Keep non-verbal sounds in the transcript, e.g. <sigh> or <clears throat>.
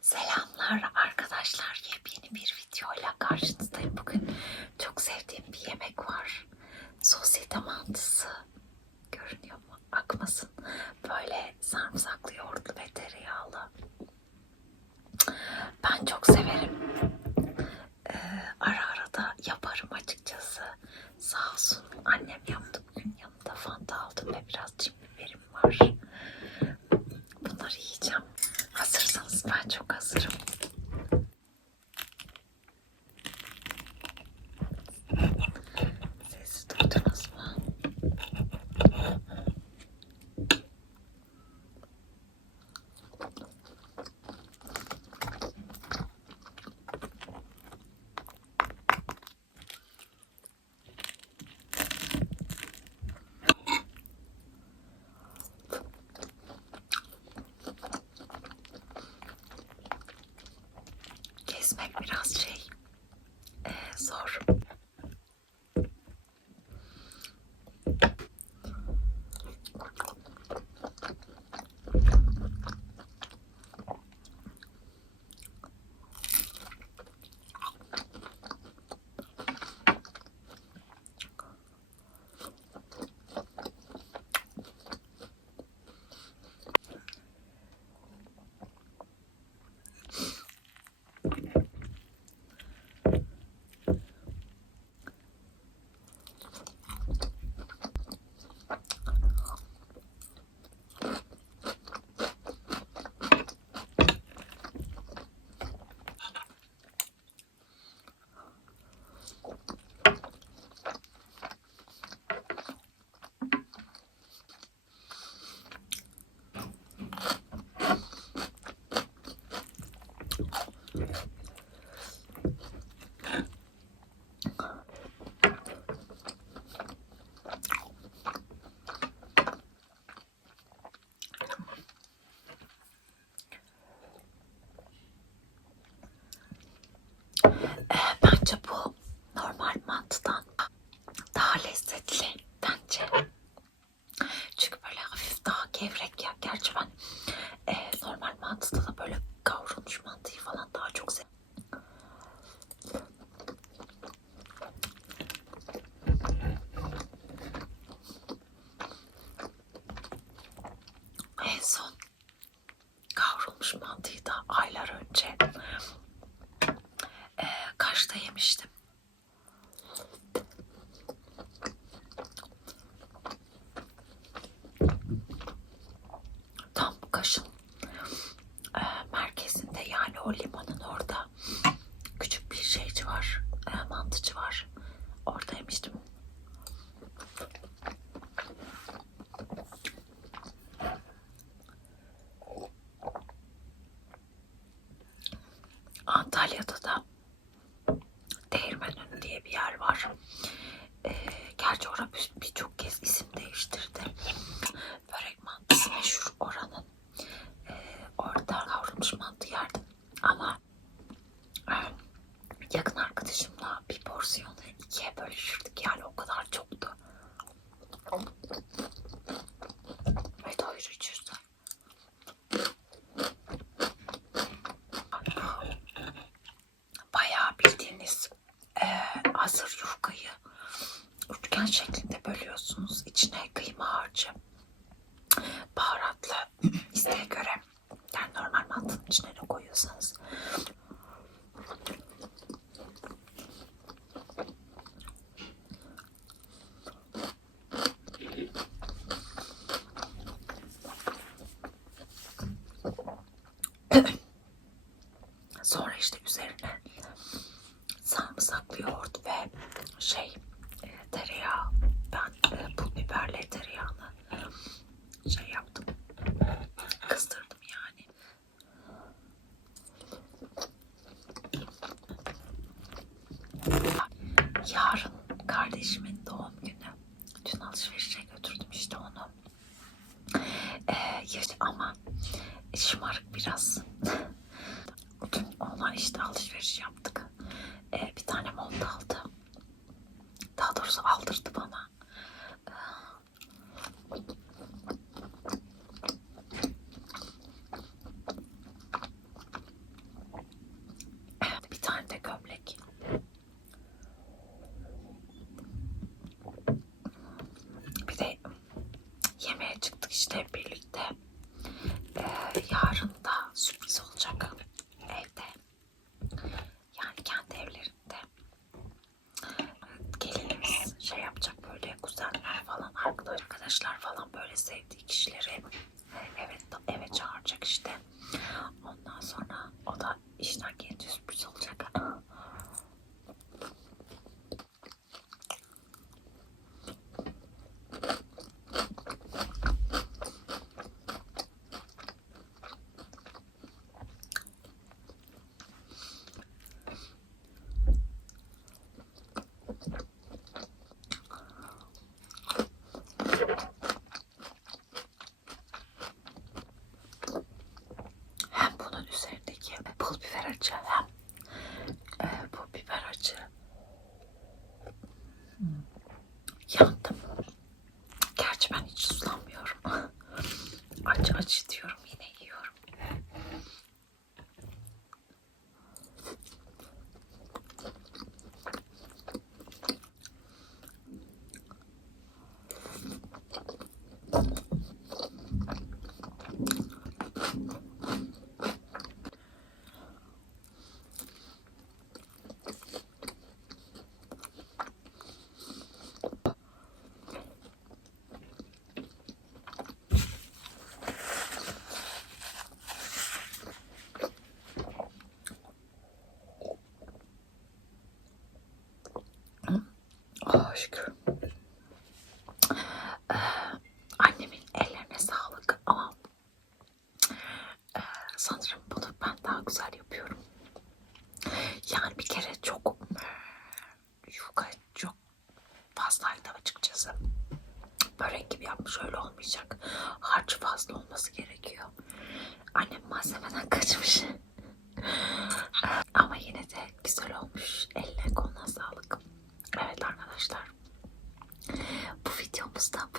Selamlar arkadaşlar. Yepyeni bir videoyla karşınızdayım. Bugün çok sevdiğim bir yemek var. Sosyete mantısı. Görünüyor mu? Akmasın. Böyle sarımsaklı, yoğurtlu ve tereyağlı. Ben çok severim. Ee, ara ara da yaparım açıkçası. Sağ olsun annem yaptı bugün. Yanında fanta aldım ve biraz cin biberim var. Bunları yiyeceğim. Ben çok hazırım. Kesmek biraz şey önce eee Kaş'ta yemiştim. Tam Kaş'ın eee, merkezinde yani o limanın orada küçük bir şeyci var, eee, mantıcı var. Orada yemiştim. Antalya'da da Değirmenönü diye bir yer var. Ee, bir- birçok kez isim değiştirdi. Börek mantısı meşhur oranın. Ee, orada kavrulmuş mantı yerdim. Ama e, yakın arkadaşımla bir porsiyonu ikiye bölüşürdük. Yani o kadar çoktu. Ve doyurucuydu. Bayağı bildiğiniz e, hazır yufkayı üçgen şeklinde bölüyorsunuz. İçine kıyma harcı, baharatlı <clears throat> isteğe göre yani normal mantının içine ne koyuyorsanız <clears throat> Sonra işte üzerine sarımsaklı yoğurt ve şey tereyağı. Ben e, pul biberle tereyağını şey yaptım. Kızdırdım yani. Yarın kardeşimin doğum günü. Dün alışverişe götürdüm işte onu. Ee, ama şımarık biraz. Dün işte alışveriş yaptık. Ee, bir tane mont aldı. что чтобы Şükür. Ee, annemin ellerine sağlık ama e, sanırım bunu ben daha güzel yapıyorum. Yani bir kere çok e, yufka çok fazlaydı açıkçası. Börek gibi yapmış öyle olmayacak. Harcı fazla olması gerekiyor. Annem malzemeden <laughs> kaçmış. Ama yine de güzel olmuş. El スタ